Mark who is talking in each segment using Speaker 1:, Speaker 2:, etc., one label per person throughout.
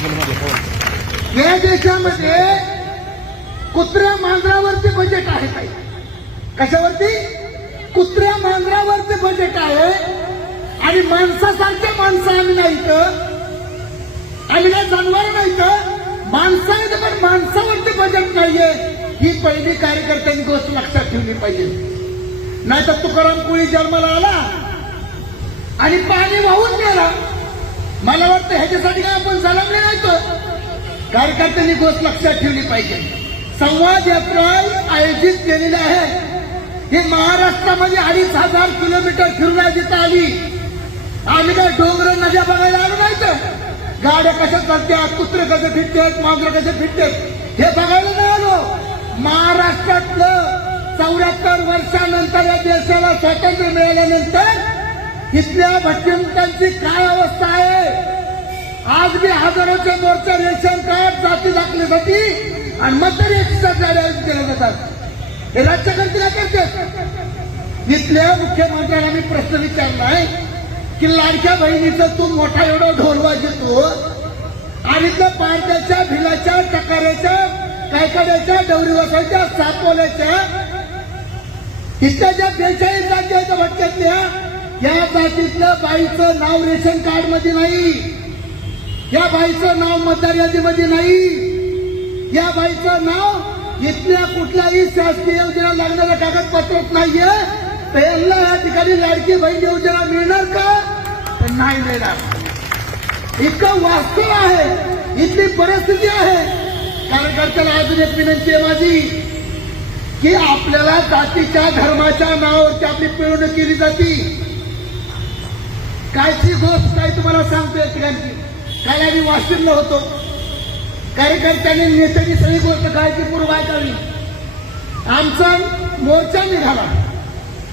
Speaker 1: बाबलमध्ये हो.
Speaker 2: या देशामध्ये कुत्र्या मांजरावरचे बजेट आहे काही कशावरती? कुत्र्या मांजरावरचे बजेट आहे आणि माणसासारखे माणसं आम्ही नाही तर आम्ही काय जनावर नाही तर माणसं आहेत पण माणसावरती बजेट नाहीये. ही पहिली कार्यकर्त्यांनी गोष्ट लक्षात ठेवली पाहिजे. नाही तर तुकाराम कोळी जन्माला आला आणि पाणी वाहून गेला मला वाटतं ह्याच्यासाठी काय आपण सलामले नाही कार्यकर्त्यांनी गोष्ट लक्षात ठेवली पाहिजे. संवाद यात्रा आयोजित केलेली आहे. हे महाराष्ट्रामध्ये अडीच हजार किलोमीटर फिरून जिथं आली. आम्ही काय डोंगर नद्या बघायला आलो नाही तर? गाड्या कशा चालतात कुत्रे कसे फिटतात मांजर कसे फिटतात हे बघायला नाही आलो. महाराष्ट्रातलं चौऱ्याहत्तर वर्षानंतर या देशाला स्वातंत्र्य मिळाल्यानंतर इथल्या भटकंतांची काय अगदी हजारोच्या मोर्चा रेशन कार्ड जाती दाखल्यासाठी आणि मतदार एक्स्ट्रा गाड्या केल्या जातात. हे राज्यकर्ते करतात इथल्या मुख्यमंत्र्यांना मी प्रश्न विचारलाय की लाडक्या बहिणीचं तू मोठा एवढा ढोल वाजवतो आणि त्या पारद्याच्या भिलाच्या टकाऱ्याच्या कायकड्याच्या डवरी वसायच्या सापोल्याच्या इथल्या ज्या बेचाळीस जाती आहेत भटक्यातल्या या जातीतल्या बाईचं नाव रेशन कार्डमध्ये नाही. या बाईचं नाव मतदार यादीमध्ये नाही. या बाईचं नाव इथल्या कुठल्याही शासकीय योजना लागणाऱ्या कागदपत्रात नाहीये. त्यांना या ठिकाणी लाडकी बहीण योजना मिळणार का? नाही मिळणार. इतकं वास्तव आहे. इथली परिस्थिती आहे. कार्यकर्त्याला अजून एक विनंती आहे माझी की आपल्याला जातीच्या धर्माच्या नावावरती आपली पिळवणूक केली जाती. कायची गोष्ट काय तुम्हाला सांगतो या ठिकाणी काल आम्ही वाशिमला होतो कार्यकर्त्यांनी नेत्यांनी सगळी गोष्ट काळजीपूर्वक ऐकावी आमचा मोर्चा निघाला.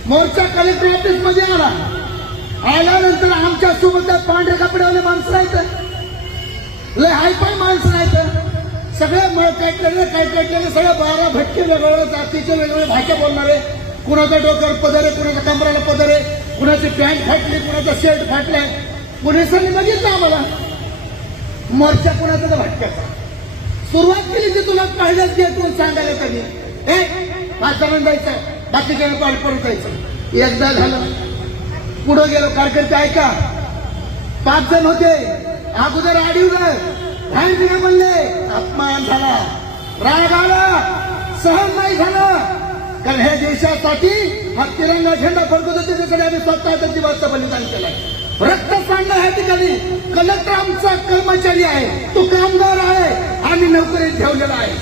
Speaker 2: मोर्चा कलेक्टर ऑफिसमध्ये आला. आल्यानंतर आमच्यासोबत पांढरे कपड्यावाले माणसं आहेत. लय हायफाय माणसं आहेत. सगळे मळकटलेले काय कटलेले सगळे बारा भटके वेगवेगळ्या जातीचे वेगवेगळे भाषा बोलणारे. कुणाच्या डोक्यावर पदरे आहे कुणाच्या कमराला पदर आहे कुणाची पॅन्ट फाटली कुणाचा शर्ट फाटलाय पोलिसांनी बघितलं आम्हाला. मोर्चा कुणाचा तर भटक्याचा. सुरुवात केली की तुला पहिल्याच गेटून सांगायला कधी. हे पाच जण जायचं. बाकीच्या कॉल करून जायचं. एकदा झालं. पुढं गेलो. कार्यकर्ते ऐका. पाच जण होते. अगोदर आडीवर. बाहेर म्हणले अपमान झाला. राग आला. सहन नाही झालं. कारण ह्या देशासाठी हा तिरंगा झेंडा फडकत होते त्यासाठी आम्ही स्वतः त्यांची वास्तव बलिदान केलं रक्त सांडणं ह्या ठिकाणी कलेक्टर आमचा कर्मचारी आहे. तो कामगार आहे. आम्ही नोकरीत ठेवलेला आहे.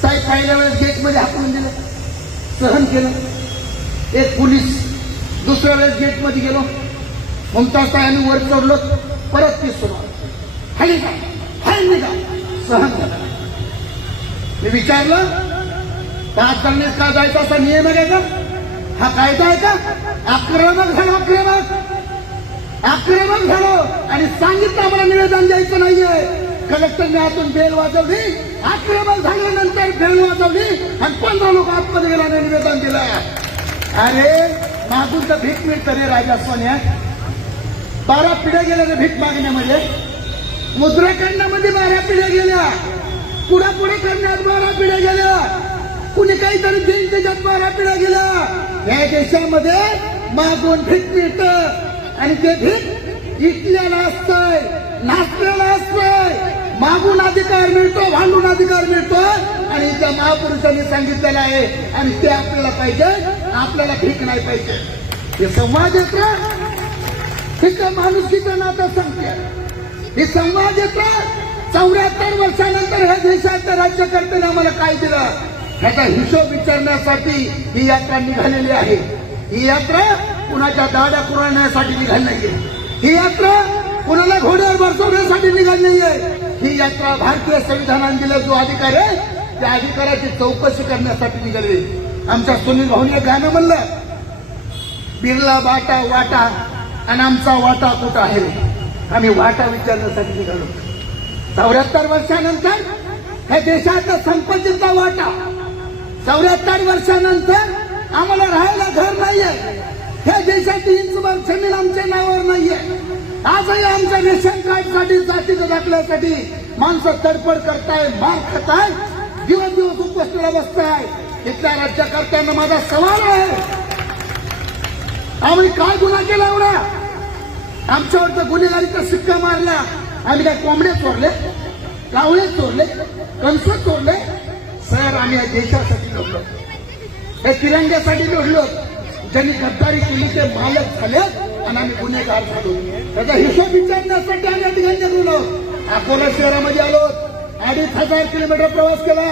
Speaker 2: साहेब पहिल्या वेळेस गेटमध्ये हाकून दिलं. सहन केलं. एक पोलीस दुसऱ्या वेळेस गेटमध्ये गेलो. मुमताज आम्ही वर चढलो. परत ती सुरुवात. खाली का खाली निघा. सहन झालं मी विचारलं पाच करण्यास का जायचा? असा नियम आहे का? हा कायदा आहे का? आक्रमक झालं आक्रमक आक्रमक झालं. आणि सांगितलं आम्हाला निवेदन द्यायचं नाहीये. कलेक्टरने आतून बेल वाजवली. आक्रमक झाल्यानंतर बेल वाजवली आणि पंधरा लोक आतमध्ये गेल्याने निवेदन दिलं. अरे मागून तर भीक मिळतं रे राजा सोन्या. बारा पिढ्या गेल्या भीक मागण्यामध्ये. मुद्राखंडामध्ये बारा पिढ्या गेल्या. पुढे पुढे करण्यात बारा पिढ्या गेल्या. कुणी काहीतरी देईल त्याच्यात बारा पिढ्या गेल्या. या देशामध्ये मागून भीक मिळतं. आणि ते भीक इकलेलं असतंय नाचलेलं असतंय. मागून अधिकार मिळतो भांडून अधिकार मिळतो आणि त्या महापुरुषांनी सांगितलेलं आहे आणि ते आपल्याला पाहिजे आपल्याला भीक नाही पाहिजे. हे संवाद येत तिथं माणुसकीचं नातं सांगते. हे संवाद येत चौऱ्याहत्तर वर्षानंतर ह्या देशाच्या राज्यकर्त्याने आम्हाला काय दिलं? ह्याचा हिशोब विचारण्यासाठी ही यात्रा निघालेली आहे. ही यात्रा कुणाच्या दाड्या पुरवण्यासाठी निघाली नाहीये. ही यात्रा कुणाला घोड्यावर बसवण्यासाठी निघाली नाहीये. ही यात्रा भारतीय संविधानाने दिला जो अधिकार आहे त्या अधिकाराची चौकशी करण्यासाठी निघाली. आमच्या सुनील भाऊने गाणं म्हणलं बिर्ला बाटा वाटा आणि आमचा वाटा कुठं आहे? आम्ही वाटा विचारण्यासाठी निघालो. चौऱ्याहत्तर वर्षानंतर ह्या देशाच्या संपत्तीचा वाटा. चौऱ्याहत्तर वर्षानंतर आम्हाला राहायला घर नाहीये. ह्या देशाची इंचभर जमीन आमच्या नावावर नाहीये. आजही आमच्या रेशन कार्डसाठी जातीच्या दाखल्यासाठी माणसं तडफड करताय मार खाताय दिवस दिवस उपोषणाला बसताय. इथल्या राज्यकर्त्यांना माझा सवाल आहे. आम्ही काय गुन्हा केला एवढा? आमच्यावर तर गुन्हेगारीचा शिक्का मारला आम्ही काय कोंबडे चोरले? कावळे चोरले? कंस चोरले? सर आम्ही या देशासाठी लढलो. या तिरंग्यासाठी लढलो. ज्यांनी गद्दारी केली ते मालक झाले आणि आम्ही गुन्हेगार झालो. त्याचा हिशोब विचारण्यासाठी आम्ही या ठिकाणी गेलो अकोला शहरामध्ये आलो. अडीच हजार किलोमीटर प्रवास केला.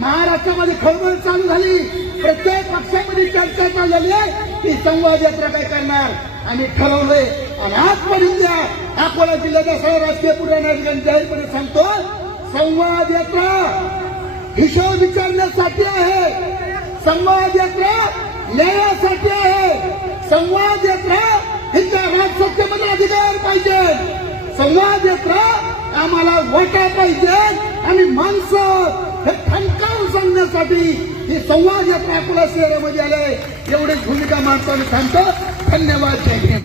Speaker 2: महाराष्ट्रामध्ये खळबळ चालू झाली. प्रत्येक पक्षामध्ये चर्चा चाललेली आहे की संवाद यात्रा काय करणार? आम्ही ठरवलंय. आणि आज आजपर्यंत द्या अकोला जिल्ह्याचा सर्व राजकीय पुढाऱ्यांना जाहीरपणे सांगतो संवाद यात्रा हिशोब विचारण्यासाठी आहे. संवाद यात्रा न्यायासाठी आहे. संवाद यात्रा हिच्या राजसत्तेमध्ये अधिकार पाहिजे. संवाद यात्रा आम्हाला वाटा पाहिजे आणि माणसं हे ठणकावून सांगण्यासाठी ही संवाद यात्रा अकोला शहरामध्ये आले एवढीच भूमिका माणसाने सांगतो. धन्यवाद. जय